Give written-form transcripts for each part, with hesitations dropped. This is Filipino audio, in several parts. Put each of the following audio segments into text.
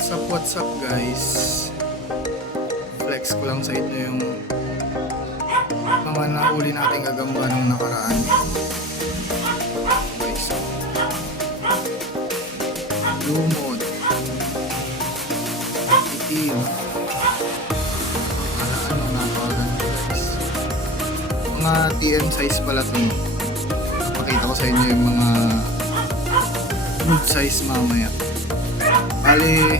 What's up guys? Flex ko lang sa inyo yung mga nahuli nating gagamba nung nakaraan. Okay, so lumod, itim, ano napakaganda guys. Mga TM size pala ito. Pakita ko sa inyo yung mga good size mamaya. Bali,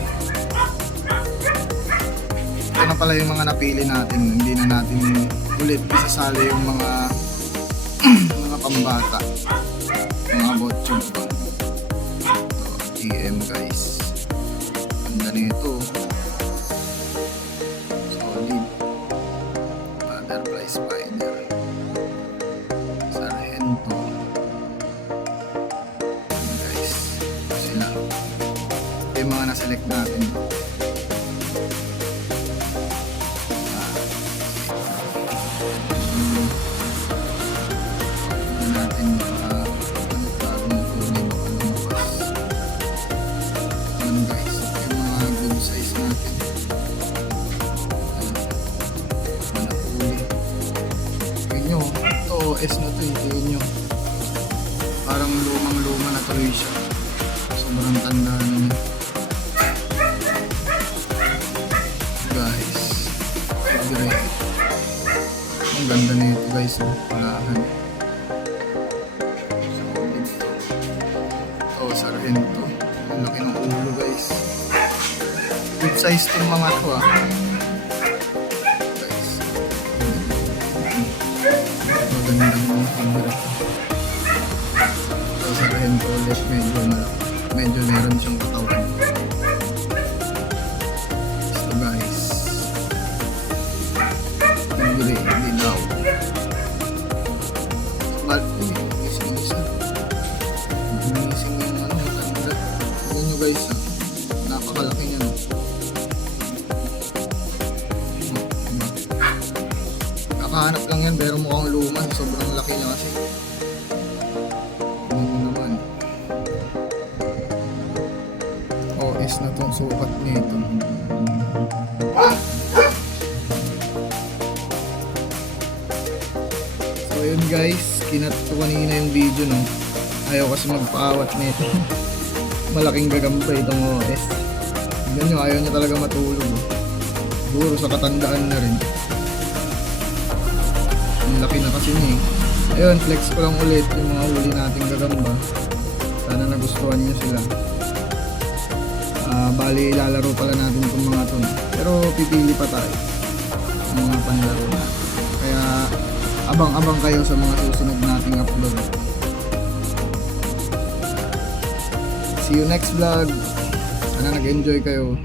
ito na pala yung mga napili natin. Hindi na natin ulit isasali yung mga mga pambata, mga botchog pa. Ito, TM guys. Ganda nito. Solid. Butterfly spider. Sargento. Guys, sila yung mga na-select natin. Natin mga bagong kunin o lumabas. Ayan guys, yung mga good size natin. Mga napuli. Tingnan nyo, ito OS na to. Tingnan nyo, parang lumang-luma na tuloy siya. Sobrang tanda na niya. Guys, great. Ang ganda na ito guys, walahan. Ito, sargento. Ang laki ng ulo guys. Good size itong mga ito guys. Magandang mga figure. Ito, sargento ulit. Medyo meron siyang katawan. So guys, hindi daw. Missing yung matanda. Tignan nyo guys napakalaki niya Kakahanap lang yan pero mukhang luma. Sobrang laki niya kasi. Tignan nyo naman. OS na itong sukat nito. So yun guys, kinat ko kanina yung video ayaw kasi magpaawat nito. Malaking gagamba itong OS. Tignan nyo, ayaw niya talaga matulog. Siguro sa katandaan na rin. Ang laki na kasi niya Ayun, flex ko lang ulit yung mga huli nating gagamba. Sana nagustuhan nyo sila. Bali ilalaro pala natin itong mga to, pero pipili pa tayo ng mga panlaro natin. Kaya abang-abang kayo sa mga susunod nating upload. See you next vlog. Sana nag-enjoy kayo.